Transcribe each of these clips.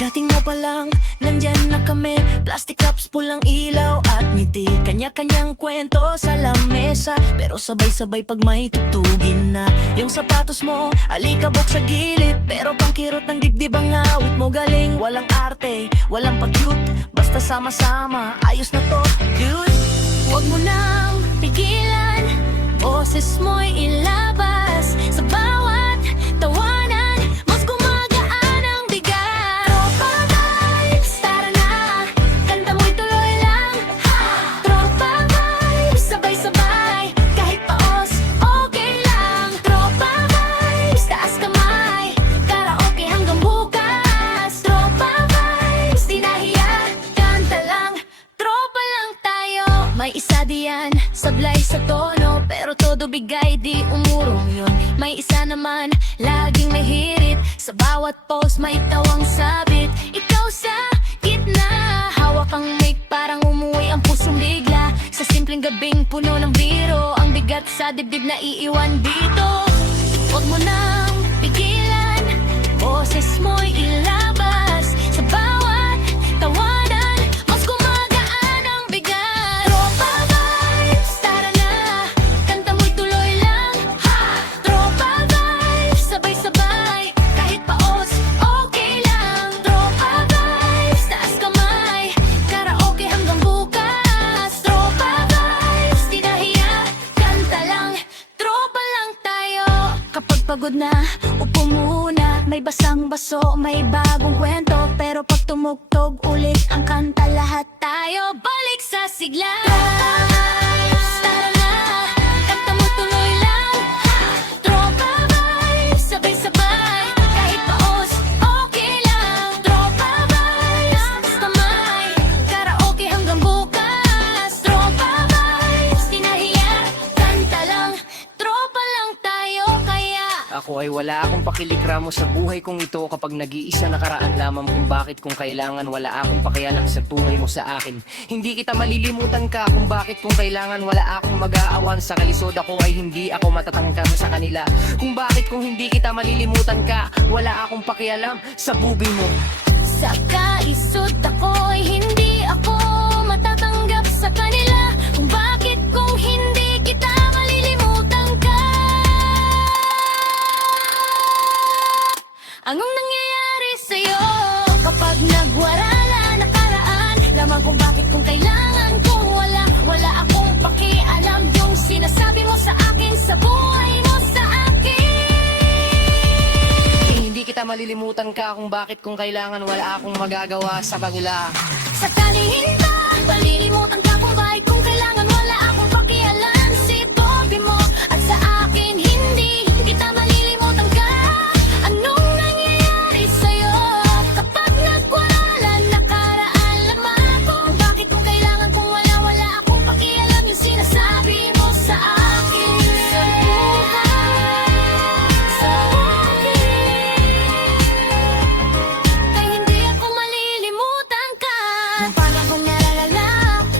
Pagdating mo pa lang, nandyan na kami. Plastic cups, pulang ilaw at ngiti. Kanya-kanyang kwento sa lamesa, pero sabay-sabay pag may tutugin na. Yung sapatos mo, alikabok sa gilid, pero pangkirot ng dibdib ang awit mo. Galing, walang arte, walang pag-cute, basta sama-sama, ayos na to, dude. Huwag mo nang pigilan, boses mo'y ilabas. Sa bawat tawanan, mas gumagaan ang bigat. Tropa vibes, tara na, kanta mo'y tuloy lang. Tropa vibes, sabay-sabay, kahit paos, okay lang. Tropa vibes, taas kamay, karaoke hanggang bukas. Tropa vibes, di nahiya, kanta lang, tropa lang tayo. May isa diyan, sablay sa tono, pero todo bigay di umurong yun. May isa naman, laging may hirit, sa bawat pose may tawang sabit. Ikaw sa gitna, hawak ang mic parang umuwi ang pusong bigla. Sa simpleng gabing puno ng biro, ang bigat sa dibdib na iiwan dito. Huwag mo nang pigilan, boses mo'y ilabas. Sa bawat tawanan, mas gumagaan ang bigat. Tropa vibes, tara na, kanta mo'y tuloy lang. Tropa vibes, sabay-sabay, kahit paos, okay lang. Tropa vibes, taas kamay, karaoke hanggang bukas. Tropa vibes, di nahiya, kanta lang, tropa lang tayo. Kapag pagod na, upo muna, may basang baso, may bagong kwento. Pero pag tumugtog ulit ang kanta, lahat tayo balik sa sigla. Tropa vibes, tara na, kanta mo tuloy lang. Tropa vibes, sabay-sabay, kahit paos, okay lang. Tropa vibes, taas kamay, karaoke hanggang bukas. Tropa vibes, di nahiya, kanta lang, tropa lang tayo kaya. Ako ay wala akong pakilikramo sa buhay kong ito. Kapag nag-iisa nakaraan lamang kung bakit kung kailangan. Wala akong pakialam sa tunay mo sa akin. Hindi kita malilimutan ka kung bakit kung kailangan. Wala akong mag-aawan sa kalisod. Ako ay hindi ako matatangkang sa kanila. Kung bakit kung hindi kita malilimutan ka. Wala akong pakialam sa bubi mo. Sa kaisod ako'y hindi ako matatanggap sa kanila. Kung bakit kung hindi kita malilimutan ka. Anong nangyayari sa'yo kapag nagwarala nakaraan? Lamang kung bakit kung kailangan kung wala akong pakialam. Yung sinasabi mo sa akin, sa buhay mo sa akin. Hindi kita malilimutan ka kung bakit kung kailangan. Wala akong magagawa sa kanila. Sa kanihin ba, palilimutan ka kung bakit kung kailangan. Wala akong pakialam si Bobby mo. At sa akin, hindi kita malilimutan ka. Anong nangyayari sa'yo kapag nagwala nakaraan lamang? Kung bakit kung kailangan kung wala akong pakialam. Yung sinasabi mo sa akin, sa buhay, sa akin, kaya hindi ako malilimutan ka. Nung parang kong nalala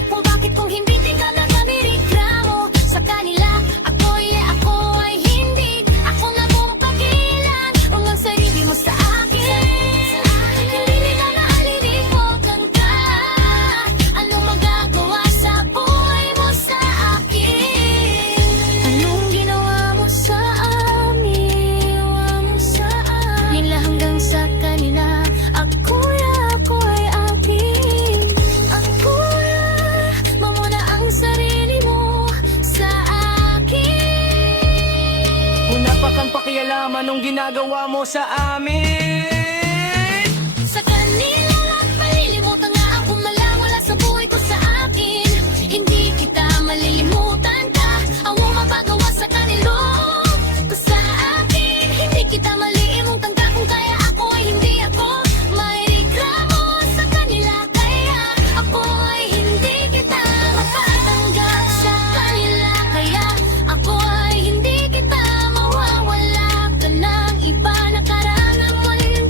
kung bakit kung hindi di ka na kami reklamo sa kanila. Ako ay hindi ako na bumapagilan. Kung ang sarili mo sa akin, hindi nila naalilimutan ka. Anong magagawa sa buhay mo sa akin? Anong ginawa mo sa amin? Nila hanggang sa kanila. Ako'y akin. Mamuna ang sarili mo sa akin. Kung napakang pakialam, anong ginagawa mo sa amin? Sa kanila lang malilimutan nga ako malang wala sa buhay ko sa akin. Hindi kita malilimutan ka. Ang mapagawa sa kanila ko sa akin. Hindi kita malilimutan ka kung kaya ako ay hindi ako may reklamo sa kanila. Kaya ako ay hindi kita matatanggap sa kanila. Kaya ako ay hindi kita mawawala ka ng iba. Nakaraan ang muling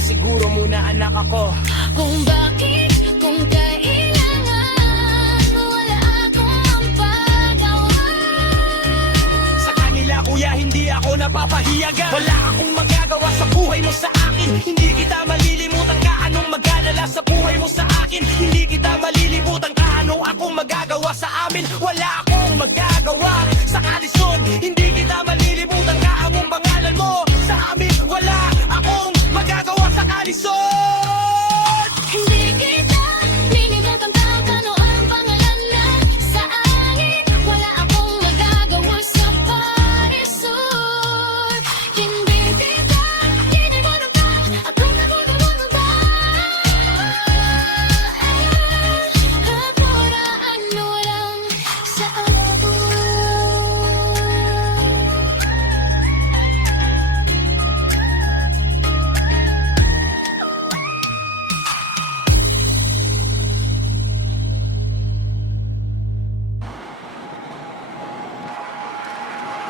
na siguro muna anak ako. Kung bakit, kung kailangan wala akong mapagawa. Sa kanila kuya hindi ako napapahiyagan. Wala akong magagawa sa buhay mo sa akin. Hindi kita